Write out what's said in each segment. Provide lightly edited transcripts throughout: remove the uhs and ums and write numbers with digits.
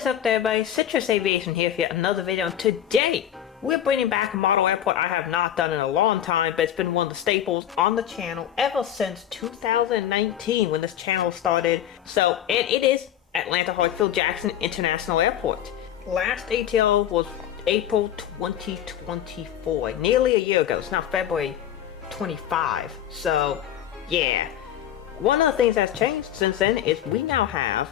What is up there, everybody? Citrus Aviation here for yet another video, and today we're bringing back a model airport I have not done in a long time, but it's been one of the staples on the channel ever since 2019 when this channel started. So it is Atlanta Heartsfield-Jackson International Airport. Last ATL was April 2024, nearly a year ago. It's now February 25. So yeah, one of the things that's changed since then is we now have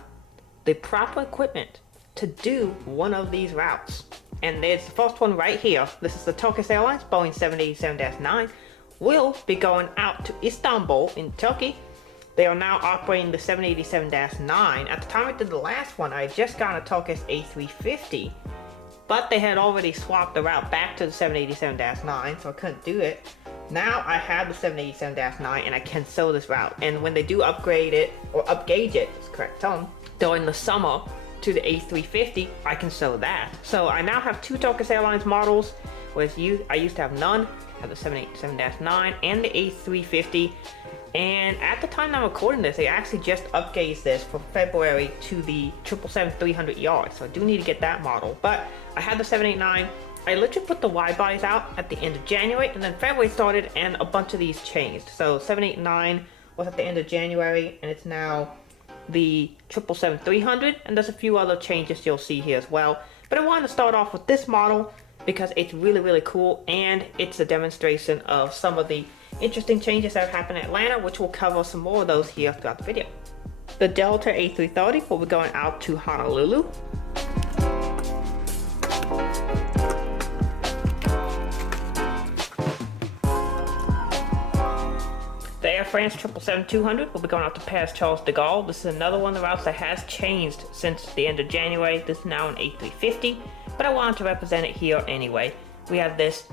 the proper equipment to do one of these routes. And there's the first one right here. This is the Turkish Airlines Boeing 787-9. Will be going out to Istanbul in Turkey. They are now operating the 787-9. At the time I did the last one, I had just got a Turkish A350, but they had already swapped the route back to the 787-9, so I couldn't do it. Now I have the 787-9 and I can sell this route. And when they do upgrade it, or upgauge it, is the correct term, during the summer to the A350, I can sell that. So I now have two Turkish Airlines models, whereas I used to have none. I have the 787-9 and the A350. And at the time I'm recording this, they actually just upgauged this for February to the 777-300ER. So I do need to get that model. But I had the 789. I literally put the wide bodies out at the end of January, and then February started and a bunch of these changed. So 789 was at the end of January, and it's now the 777-300, and there's a few other changes you'll see here as well. But I wanted to start off with this model because it's really cool, and it's a demonstration of some of the interesting changes that have happened in Atlanta, which we'll cover some more of those here throughout the video. The Delta A330 will be going out to Honolulu. The Air France 777-200 will be going out to Paris Charles de Gaulle. This is another one of the routes that has changed since the end of January. This is now an A350, but I wanted to represent it here anyway. We have this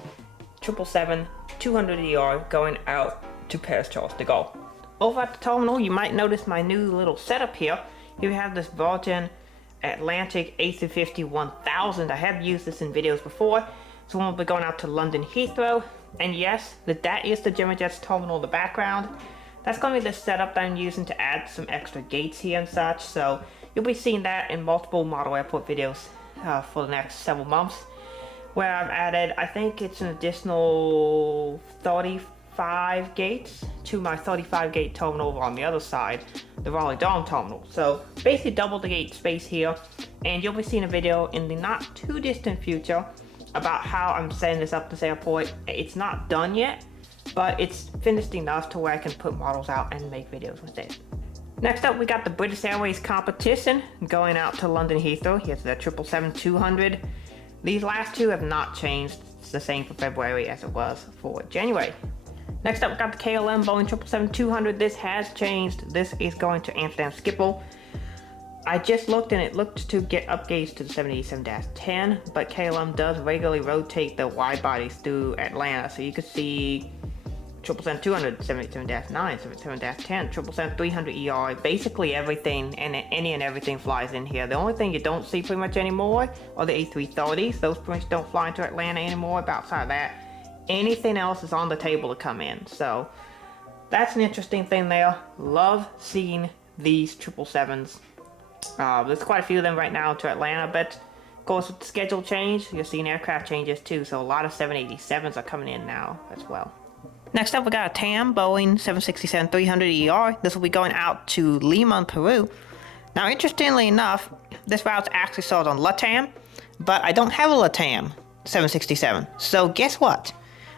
777-200ER going out to Paris Charles de Gaulle. Over at the terminal, you might notice my new little setup here. Here we have this Virgin Atlantic A350-1000. I have used this in videos before. So one will be going out to London Heathrow. And yes, that is the Jet's terminal in the background. That's going to be the setup that I'm using to add some extra gates here and such. So you'll be seeing that in multiple model airport videos for the next several months, where I've added, I think it's an additional 35 gates to my 35 gate terminal over on the other side, the Raleigh-Durham terminal. So basically double the gate space here, and you'll be seeing a video in the not too distant future about how I'm setting this up, this airport. It's not done yet, but it's finished enough to where I can put models out and make videos with it. Next up, we got the British Airways competition going out to London Heathrow. Here's the 777-200. These last two have not changed. It's the same for February as it was for January. Next up, we got the KLM Boeing 777-200. This has changed. This is going to Amsterdam Schiphol. I just looked and it looked to get upgauged to the 787-10, but KLM does regularly rotate the wide bodies through Atlanta. So you could see 777-200, 787-9, 777-10, 777-300ER, basically everything, and any and everything flies in here. The only thing you don't see pretty much anymore are the A330s. Those pretty much don't fly into Atlanta anymore, but outside of that, anything else is on the table to come in. So that's an interesting thing there. Love seeing these 777s. There's quite a few of them right now to Atlanta, but of course with the schedule change, you're seeing aircraft changes too, so a lot of 787s are coming in now as well. Next up, we got a TAM Boeing 767-300ER. This will be going out to Lima in Peru. Now interestingly enough, this route's actually sold on LATAM, but I don't have a LATAM 767, so guess what?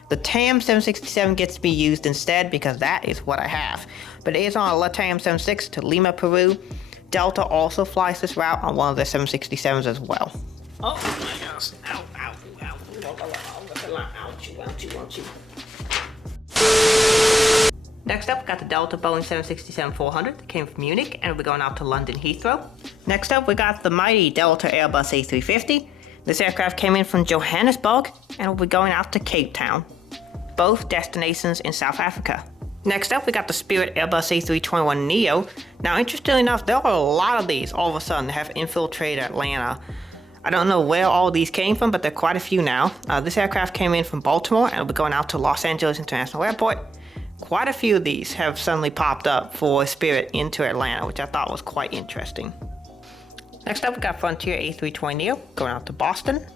The TAM 767 gets to be used instead because that is what I have. But it is on a LATAM 76 to Lima, Peru. Delta also flies this route on one of their 767s as well. Oh my gosh. Ow, ow, ow. Ouchie. Next up, we got the Delta Boeing 767-400 that came from Munich and will be going out to London Heathrow. Next up, we got the mighty Delta Airbus A350. This aircraft came in from Johannesburg and will be going out to Cape Town, both destinations in South Africa. Next up, we got the Spirit Airbus A321neo. Now, interestingly enough, there are a lot of these all of a sudden that have infiltrated Atlanta. I don't know where all these came from, but there are quite a few now. This aircraft came in from Baltimore and will be going out to Los Angeles International Airport. Quite a few of these have suddenly popped up for Spirit into Atlanta, which I thought was quite interesting. Next up, we got Frontier A320neo going out to Boston.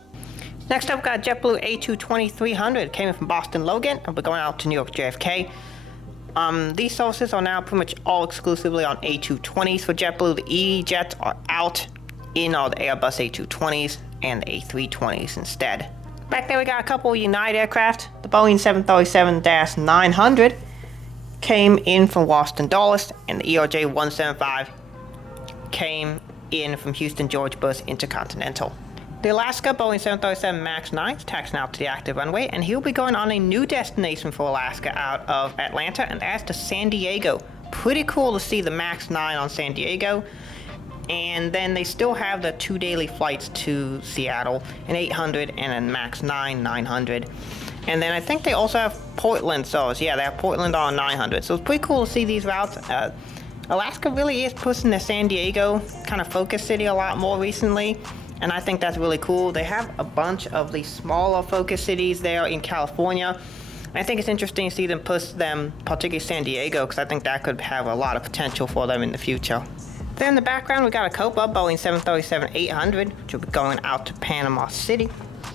Next up, we got JetBlue A220-300 came in from Boston Logan and we're going out to New York JFK. These services are now pretty much all exclusively on A220s for JetBlue. The E-Jets are out in all the Airbus A220s and the A320s instead. Back there we got a couple of United aircraft. The Boeing 737-900 came in from Washington Dulles, and the ERJ 175 came in from Houston George Bush Intercontinental. The Alaska Boeing 737 MAX 9 is taxiing out to the active runway, and he'll be going on a new destination for Alaska out of Atlanta, and that's to San Diego. Pretty cool to see the MAX 9 on San Diego. And then they still have the 2 daily flights to Seattle, an 800 and a MAX 9 900. And then I think they also have Portland, so yeah, they have Portland on 900. So it's pretty cool to see these routes. Alaska really is pushing the San Diego kind of focus city a lot more recently. And I think that's really cool. They have a bunch of these smaller focus cities there in California. And I think it's interesting to see them push them, particularly San Diego, because I think that could have a lot of potential for them in the future. Then in the background, we got a Copa Boeing 737-800, which will be going out to Panama City.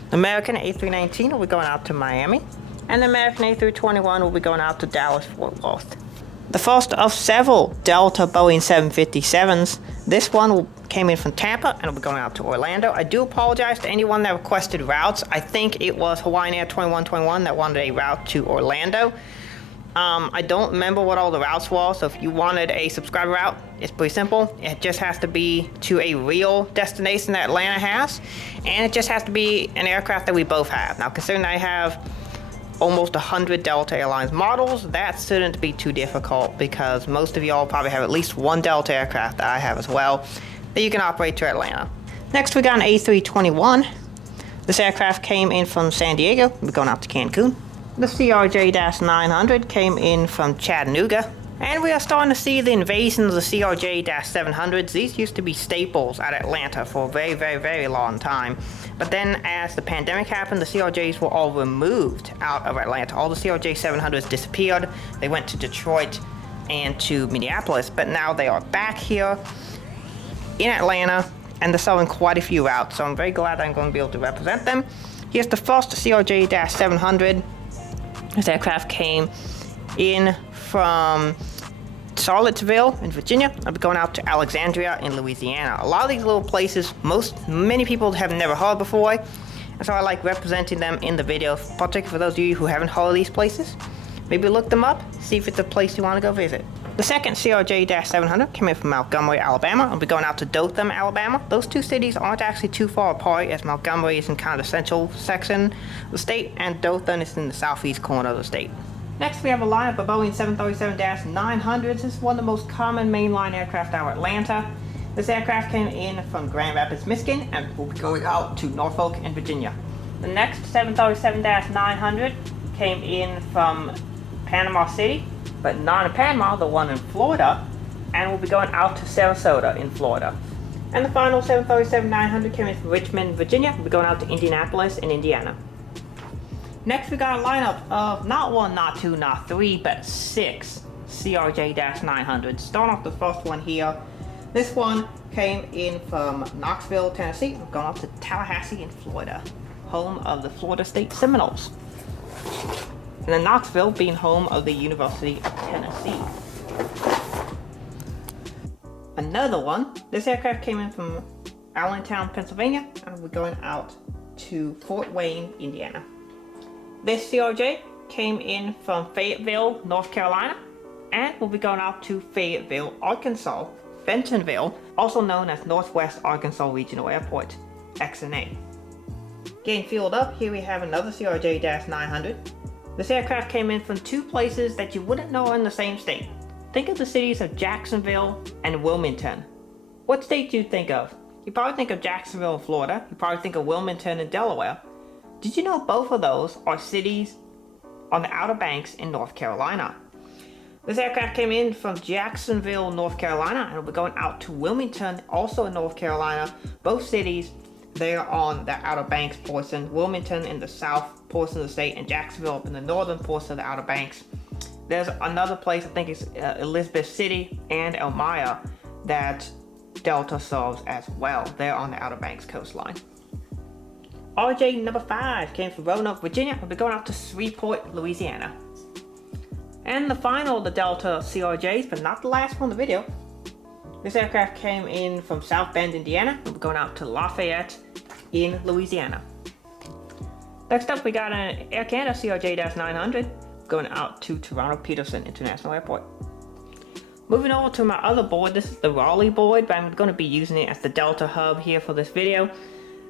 The American A319 will be going out to Miami. And the American A321 will be going out to Dallas-Fort Worth. The first of several Delta Boeing 757s. This one came in from Tampa and will be going out to Orlando. I do apologize to anyone that requested routes. I think it was Hawaiian Air 2121 that wanted a route to Orlando. I don't remember what all the routes were, so if you wanted a subscriber route, it's pretty simple. It just has to be to a real destination that Atlanta has, and it just has to be an aircraft that we both have. Now, considering I have almost 100 Delta Airlines models, that shouldn't be too difficult because most of y'all probably have at least one Delta aircraft that I have as well that you can operate to Atlanta. Next, we got an A321. This aircraft came in from San Diego. We're going out to Cancun. The CRJ-900 came in from Chattanooga. And we are starting to see the invasion of the CRJ-700s. These used to be staples at Atlanta for a very, very, very long time. But then as the pandemic happened, the CRJs were all removed out of Atlanta. All the CRJ-700s disappeared. They went to Detroit and to Minneapolis. But now they are back here in Atlanta, and they're selling quite a few routes. So I'm very glad I'm going to be able to represent them. Here's the first CRJ-700. This aircraft came in from Charlottesville in Virginia. I'll be going out to Alexandria in Louisiana. A lot of these little places, many people have never heard before, and so I like representing them in the video, particularly for those of you who haven't heard of these places. Maybe look them up, see if it's a place you want to go visit. The second CRJ-700 came in from Montgomery, Alabama. I'll be going out to Dothan, Alabama. Those two cities aren't actually too far apart, as Montgomery is in kind of the central section of the state, and Dothan is in the southeast corner of the state. Next, we have a lineup of Boeing 737-900s. This is one of the most common mainline aircraft out of Atlanta. This aircraft came in from Grand Rapids, Michigan, and will be going out to Norfolk in Virginia. The next 737-900 came in from Panama City, but not in Panama, the one in Florida, and will be going out to Sarasota in Florida. And the final 737-900 came in from Richmond, Virginia. We'll be going out to Indianapolis in Indiana. Next, we got a lineup of not one, not two, not three, but 6 CRJ-900s. Starting off the first one here. This one came in from Knoxville, Tennessee. We're going off to Tallahassee in Florida, home of the Florida State Seminoles. And then Knoxville being home of the University of Tennessee. Another one. This aircraft came in from Allentown, Pennsylvania, and we're going out to Fort Wayne, Indiana. This CRJ came in from Fayetteville, North Carolina, and will be going out to Fayetteville, Arkansas, Bentonville, also known as Northwest Arkansas Regional Airport, XNA. Getting filled up, here we have another CRJ-900. This aircraft came in from 2 places that you wouldn't know are in the same state. Think of the cities of Jacksonville and Wilmington. What state do you think of? You probably think of Jacksonville in Florida. You probably think of Wilmington in Delaware. Did you know both of those are cities on the Outer Banks in North Carolina? This aircraft came in from Jacksonville, North Carolina, and will be going out to Wilmington, also in North Carolina. Both cities, they are on the Outer Banks portion. Wilmington in the south portion of the state, and Jacksonville up in the northern portion of the Outer Banks. There's another place, I think it's Elizabeth City and Elmira, that Delta serves as well. They're on the Outer Banks coastline. RJ number 5 came from Roanoke, Virginia. We'll be going out to Shreveport, Louisiana. And the final of the Delta CRJs, but not the last one in the video. This aircraft came in from South Bend, Indiana. We'll be going out to Lafayette in Louisiana. Next up, we got an Air Canada CRJ-900 going out to Toronto Peterson International Airport. Moving over to my other board, this is the Raleigh board, but I'm going to be using it as the Delta hub here for this video.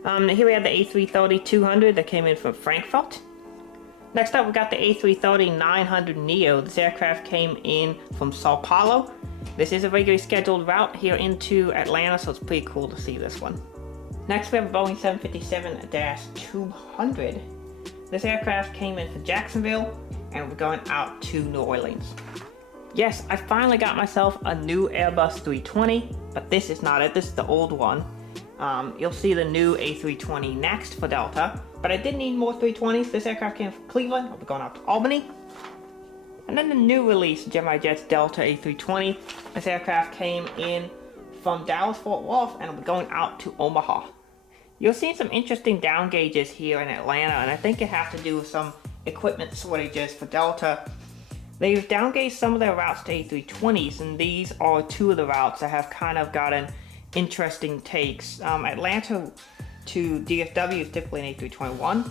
Here we have the A330-200 that came in from Frankfurt. Next up, we got the A330-900 Neo. This aircraft came in from Sao Paulo. This is a regularly scheduled route here into Atlanta, so it's pretty cool to see this one. Next, we have a Boeing 757-200. This aircraft came in from Jacksonville, and we're going out to New Orleans. Yes, I finally got myself a new Airbus 320, but this is not it. This is the old one. You'll see the new A320 next for Delta, but I did need more 320s. This aircraft came from Cleveland. I'll be going out to Albany. And then the new release, Gemini Jet's Delta A320. This aircraft came in from Dallas-Fort Worth, and I'll be going out to Omaha. You'll see some interesting down gauges here in Atlanta, and I think it has to do with some equipment shortages for Delta. They've downgauged some of their routes to A320s, and these are two of the routes that have kind of gotten interesting takes. Atlanta to DFW is typically an A321,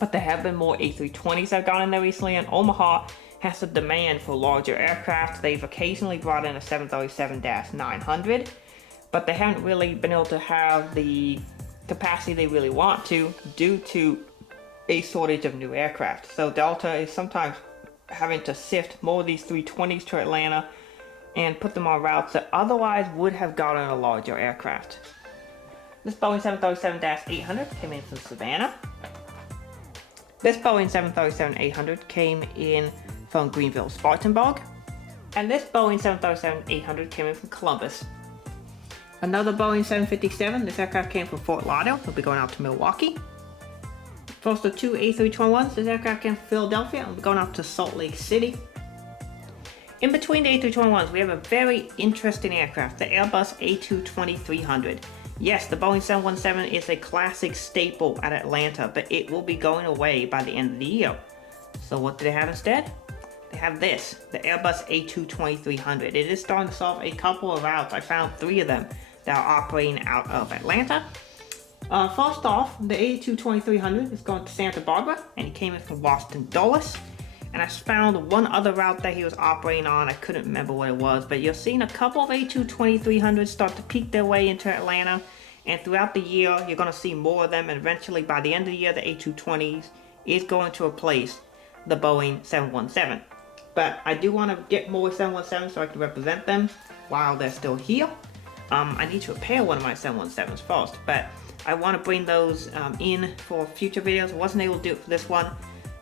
but there have been more A320s that have gone in there recently, and Omaha has a demand for larger aircraft. They've occasionally brought in a 737-900, but they haven't really been able to have the capacity they really want to due to a shortage of new aircraft. So Delta is sometimes having to sift more of these 320s to Atlanta and put them on routes that otherwise would have gotten a larger aircraft. This Boeing 737-800 came in from Savannah. This Boeing 737-800 came in from Greenville, Spartanburg. And this Boeing 737-800 came in from Columbus. Another Boeing 757, this aircraft came from Fort Lauderdale. We'll be going out to Milwaukee. First of two A321s, this aircraft came from Philadelphia. We'll be going out to Salt Lake City. In between the A321s, we have a very interesting aircraft, the Airbus A220-300. Yes, the Boeing 717 is a classic staple at Atlanta, but it will be going away by the end of the year. So what do they have instead? They have this, the Airbus A220-300. It is starting to solve a couple of routes. I found 3 of them that are operating out of Atlanta. First off, the A220-300 is going to Santa Barbara, and he came in from Boston Dulles. And I found one other route that he was operating on. I couldn't remember what it was, but you're seeing a couple of A220-300s start to peek their way into Atlanta. And throughout the year, you're going to see more of them. And eventually, by the end of the year, the A220s is going to replace the Boeing 717. But I do want to get more 717s so I can represent them while they're still here. I need to repair one of my 717s first, but I want to bring those in for future videos. I wasn't able to do it for this one.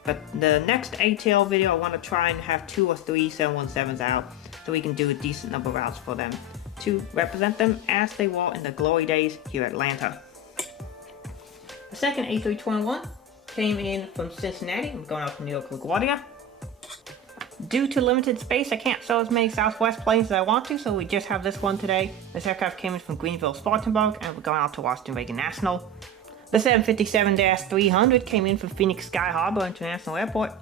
But the next ATL video, I want to try and have 2 or 3 717s out so we can do a decent number of routes for them to represent them as they were in the glory days here at Atlanta. The second A321 came in from Cincinnati. I'm going out to New York LaGuardia. Due to limited space, I can't sell as many Southwest planes as I want to, so we just have this one today. This aircraft came in from Greenville, Spartanburg, and we're going out to Washington Reagan National. The 757-300 came in from Phoenix Sky Harbor International Airport.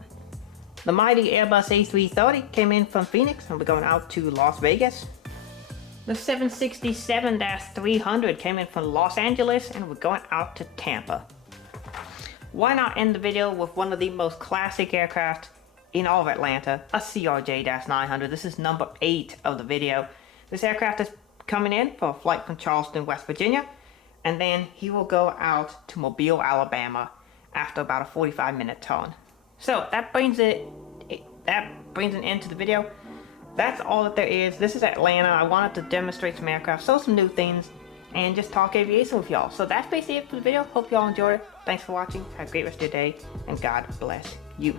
The mighty Airbus A330 came in from Phoenix, and we're going out to Las Vegas. The 767-300 came in from Los Angeles, and we're going out to Tampa. Why not end the video with one of the most classic aircraft in all of Atlanta, a CRJ-900. This is number 8 of the video. This aircraft is coming in for a flight from Charleston, West Virginia, and then he will go out to Mobile, Alabama after about a 45-minute turn. So that brings an end to the video. That's all that there is. This is Atlanta. I wanted to demonstrate some aircraft, show some new things, and just talk aviation with y'all. So that's basically it for the video. Hope y'all enjoyed it. Thanks for watching. Have a great rest of your day, and God bless you.